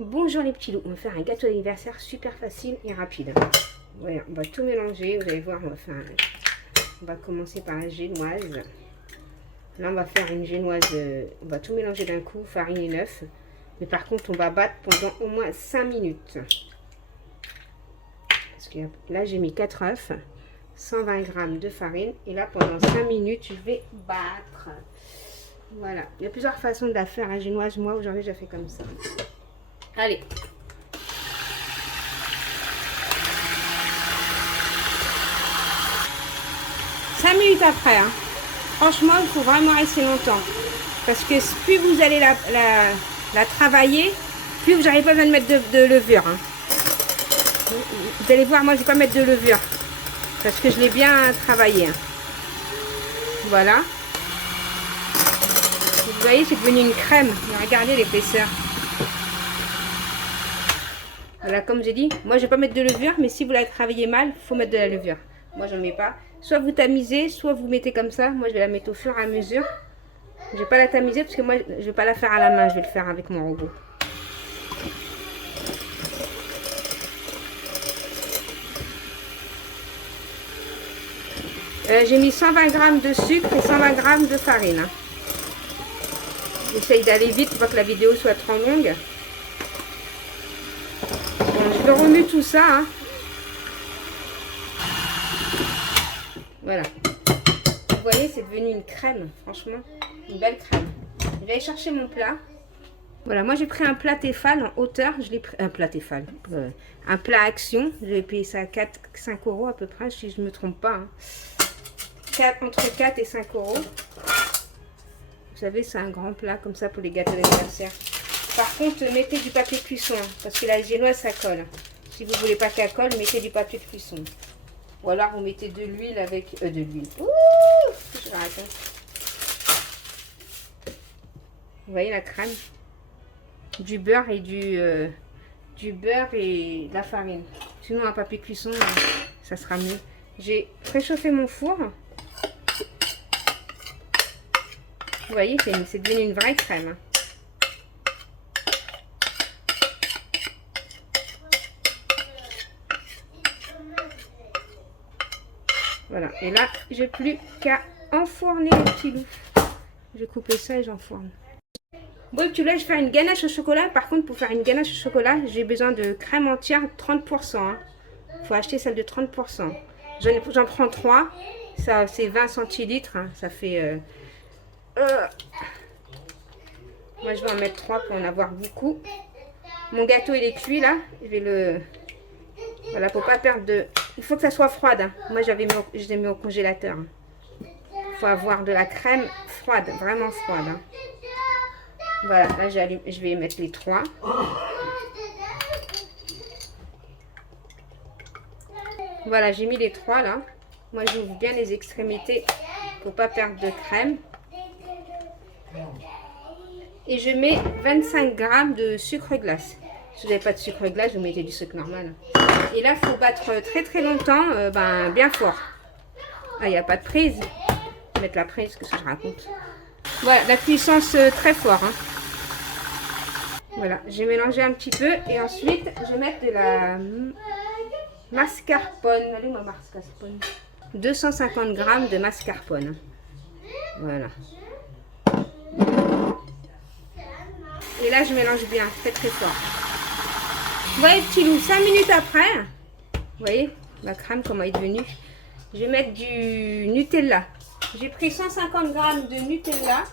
Bonjour les petits loups, on va faire un gâteau d'anniversaire super facile et rapide. Voilà, on va tout mélanger, vous allez voir, on va commencer par la génoise. Là on va faire une génoise, on va tout mélanger d'un coup, farine et œuf. Mais par contre on va battre pendant au moins 5 minutes. Parce que là j'ai mis 4 œufs, 120 g de farine et là pendant 5 minutes je vais battre. Voilà, il y a plusieurs façons de la faire la génoise, moi aujourd'hui j'ai fait comme ça. Allez. Cinq minutes après, hein. Franchement, il faut vraiment rester longtemps. Parce que plus vous allez la travailler, plus vous n'avez pas besoin de mettre de levure. Hein. Vous allez voir, moi je ne vais pas mettre de levure. Parce que je l'ai bien travaillé. Hein. Voilà. Vous voyez, c'est devenu une crème. Regardez l'épaisseur. Voilà, comme j'ai dit, moi je ne vais pas mettre de levure, mais si vous la travaillez mal, il faut mettre de la levure. Moi j'en mets pas. Soit vous tamisez, soit vous mettez comme ça. Moi je vais la mettre au fur et à mesure. Je ne vais pas la tamiser parce que moi je ne vais pas la faire à la main, je vais le faire avec mon robot. J'ai mis 120 g de sucre et 120 g de farine. Hein. J'essaye d'aller vite pour pas que la vidéo soit trop longue. Bon, je remue tout ça. Hein. Voilà. Vous voyez, c'est devenu une crème, franchement. Une belle crème. Je vais aller chercher mon plat. Voilà, moi j'ai pris un plat Tefal en hauteur. Je l'ai pris un plat Tefal. Un plat Action. Je vais payer ça à 5 € à peu près, si je ne me trompe pas. Hein. Entre 4 et 5 €. Vous savez, c'est un grand plat comme ça pour les gâteaux d'anniversaire. Par contre, mettez du papier cuisson, hein, parce que la génoise, ça colle. Si vous ne voulez pas qu'elle colle, mettez du papier de cuisson. Ou alors, vous mettez de l'huile avec... de l'huile. Ouh, je raconte. Vous voyez la crème? Du beurre et du beurre et de la farine. Sinon, un papier cuisson, ça sera mieux. J'ai préchauffé mon four. Vous voyez, c'est devenu une vraie crème. Hein. Voilà, et là, j'ai plus qu'à enfourner les petits loups. Je vais couper ça et j'enfourne. Bon, les petits loups, là, je vais faire une ganache au chocolat. Par contre, pour faire une ganache au chocolat, j'ai besoin de crème entière 30%. Hein. Il faut acheter celle de 30%. J'en prends 3. Ça, c'est 20 centilitres. Hein. Ça fait... Moi, je vais en mettre 3 pour en avoir beaucoup. Mon gâteau, il est cuit, là. Je vais le... Voilà, pour pas perdre de... Il faut que ça soit froide. Hein. Moi, je l'ai mis au congélateur. Il faut avoir de la crème froide, vraiment froide. Hein. Voilà, là, je vais mettre les 3. Voilà, j'ai mis les 3, là. Moi, j'ouvre bien les extrémités pour pas perdre de crème. Et je mets 25 g de sucre glace. Si vous n'avez pas de sucre glace, vous mettez du sucre normal. Et là, il faut battre très très longtemps, bien fort. Ah, il n'y a pas de prise. Je vais mettre la prise, qu'est-ce que je raconte. Voilà, la puissance très fort. Hein. Voilà, j'ai mélangé un petit peu. Et ensuite, je vais mettre de la mascarpone. Allez, ma mascarpone. 250 g de mascarpone. Voilà. Et là, je mélange bien, très très fort. Vous voyez, petit loup, 5 minutes après, vous voyez la crème comment elle est devenue. Je vais mettre du Nutella. J'ai pris 150 g de Nutella.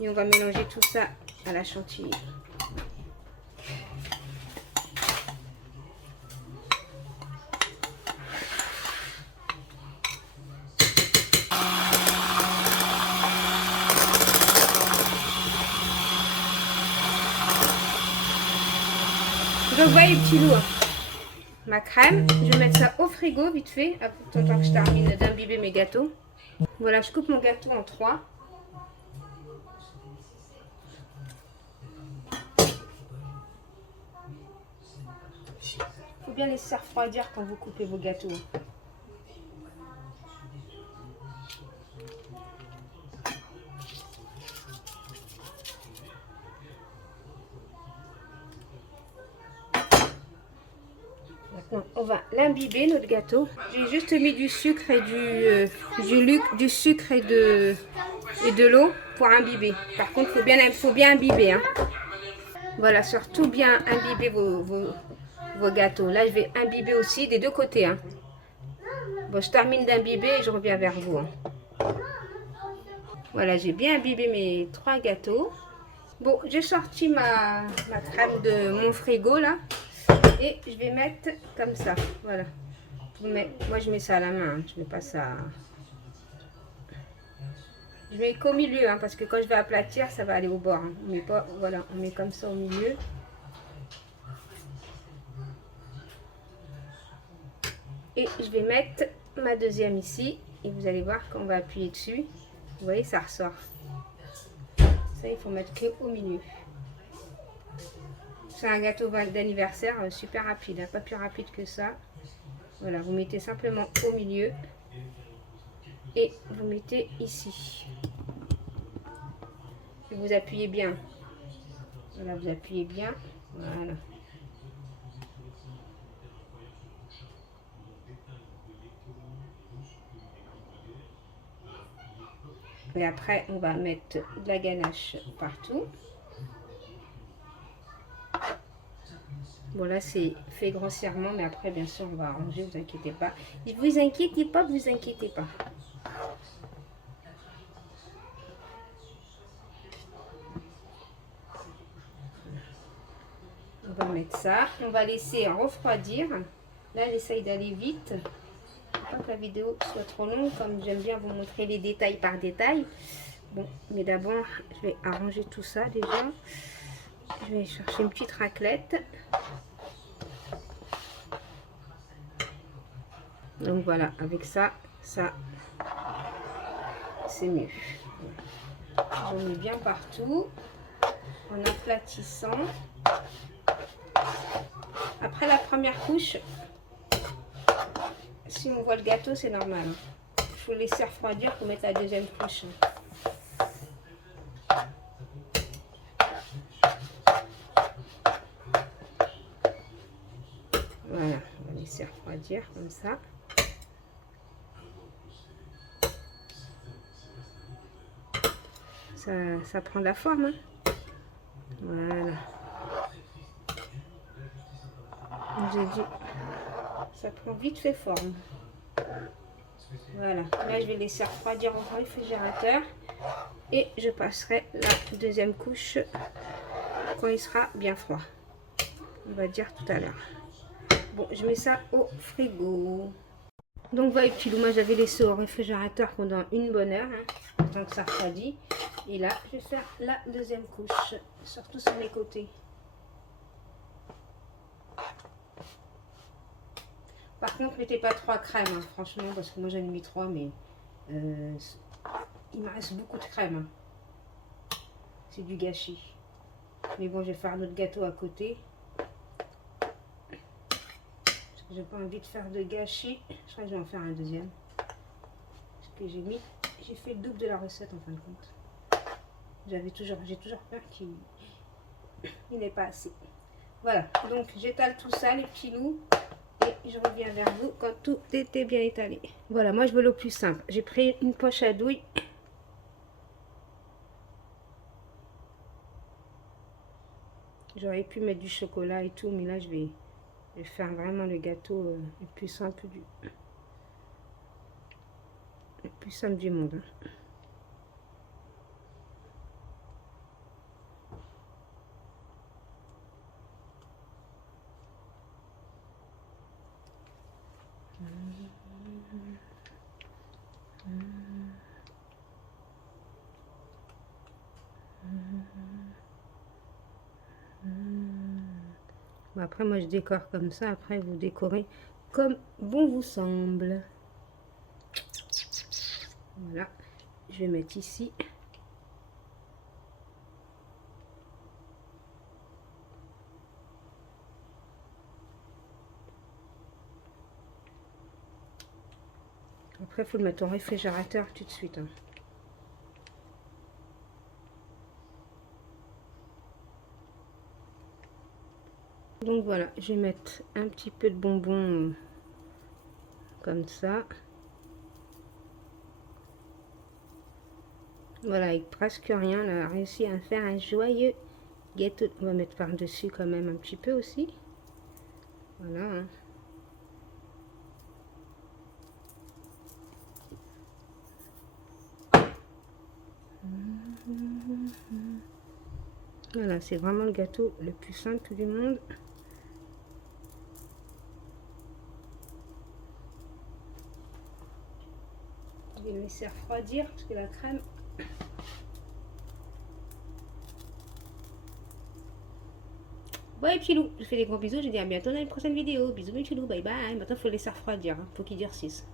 Et on va mélanger tout ça à la chantilly. Donc, vous voyez, petit loup, ma crème, je vais mettre ça au frigo vite fait, tant que je termine d'imbiber mes gâteaux. Voilà, je coupe mon gâteau en 3. Il faut bien laisser refroidir quand vous coupez vos gâteaux. Maintenant, on va l'imbiber, notre gâteau. J'ai juste mis du sucre et du sucre et de l'eau pour imbiber. Par contre, il faut bien imbiber. Hein. Voilà, surtout bien imbiber vos gâteaux. Là, je vais imbiber aussi des deux côtés. Hein. Bon, je termine d'imbiber et je reviens vers vous. Hein. Voilà, j'ai bien imbibé mes 3 gâteaux. Bon, j'ai sorti ma crème de mon frigo là. Et je vais mettre comme ça. Voilà. Moi, je mets ça à la main. Hein. Je mets pas ça... Je mets qu'au milieu, hein, parce que quand je vais aplatir, ça va aller au bord. Hein. On met pas, voilà, on met comme ça au milieu. Et je vais mettre ma deuxième ici. Et vous allez voir qu'on va appuyer dessus. Vous voyez, ça ressort. Ça, il faut mettre que au milieu. C'est un gâteau d'anniversaire super rapide, hein, pas plus rapide que ça. Voilà, vous mettez simplement au milieu. Et vous mettez ici. Et vous appuyez bien. Voilà, vous appuyez bien. Voilà. Et après, on va mettre de la ganache partout. Bon, là, c'est fait grossièrement, mais après, bien sûr, on va arranger, vous inquiétez pas. Ne vous inquiétez pas, vous inquiétez pas. On va mettre ça. On va laisser refroidir. Là, j'essaye d'aller vite. Pas que la vidéo soit trop longue, comme j'aime bien vous montrer les détails par détail. Bon, mais d'abord, je vais arranger tout ça déjà. Je vais chercher une petite raclette. Donc voilà, avec ça, c'est mieux. J'en mets bien partout, en aplatissant. Après la première couche, si on voit le gâteau, c'est normal. Il faut laisser refroidir pour mettre la deuxième couche. Voilà, on va laisser refroidir comme ça. Ça prend de la forme. Hein. Voilà. J'ai dit, ça prend vite fait forme. Voilà. Là, je vais laisser refroidir au réfrigérateur. Et je passerai la deuxième couche quand il sera bien froid. On va dire tout à l'heure. Bon, je mets ça au frigo. Donc voilà, petit loup, moi j'avais laissé au réfrigérateur pendant une bonne heure, hein, tant que ça refroidit. Et là, je vais faire la deuxième couche, surtout sur les côtés. Par contre, mettez pas 3 crèmes, hein, franchement, parce que moi j'en ai mis 3, mais il me reste beaucoup de crème. Hein. C'est du gâchis. Mais bon, je vais faire un autre gâteau à côté. J'ai pas envie de faire de gâchis. Je crois que je vais en faire un deuxième. Parce que j'ai fait le double de la recette en fin de compte. J'ai toujours peur qu'il n'est pas assez. Voilà, donc j'étale tout ça les petits loups. Et je reviens vers vous quand tout était bien étalé. Voilà, moi je veux le plus simple. J'ai pris une poche à douille. J'aurais pu mettre du chocolat et tout, mais là je vais faire vraiment le gâteau le plus simple du monde. Hein. Bon, après moi je décore comme ça, après vous décorez comme bon vous semble. Voilà, je vais mettre ici. Après il faut le mettre au réfrigérateur tout de suite. Hein. Donc voilà, je vais mettre un petit peu de bonbons comme ça. Voilà, avec presque rien, on a réussi à faire un joyeux gâteau. On va mettre par-dessus quand même un petit peu aussi. Voilà. Hein. Voilà, c'est vraiment le gâteau le plus simple du monde. Je vais le laisser refroidir parce que la crème... Ouais, petit loup, je fais des gros bisous. Je dis à bientôt dans une prochaine vidéo. Bisous, mes petits loups. Bye bye. Maintenant, il faut les laisser refroidir. Hein, faut qu'ils durcissent.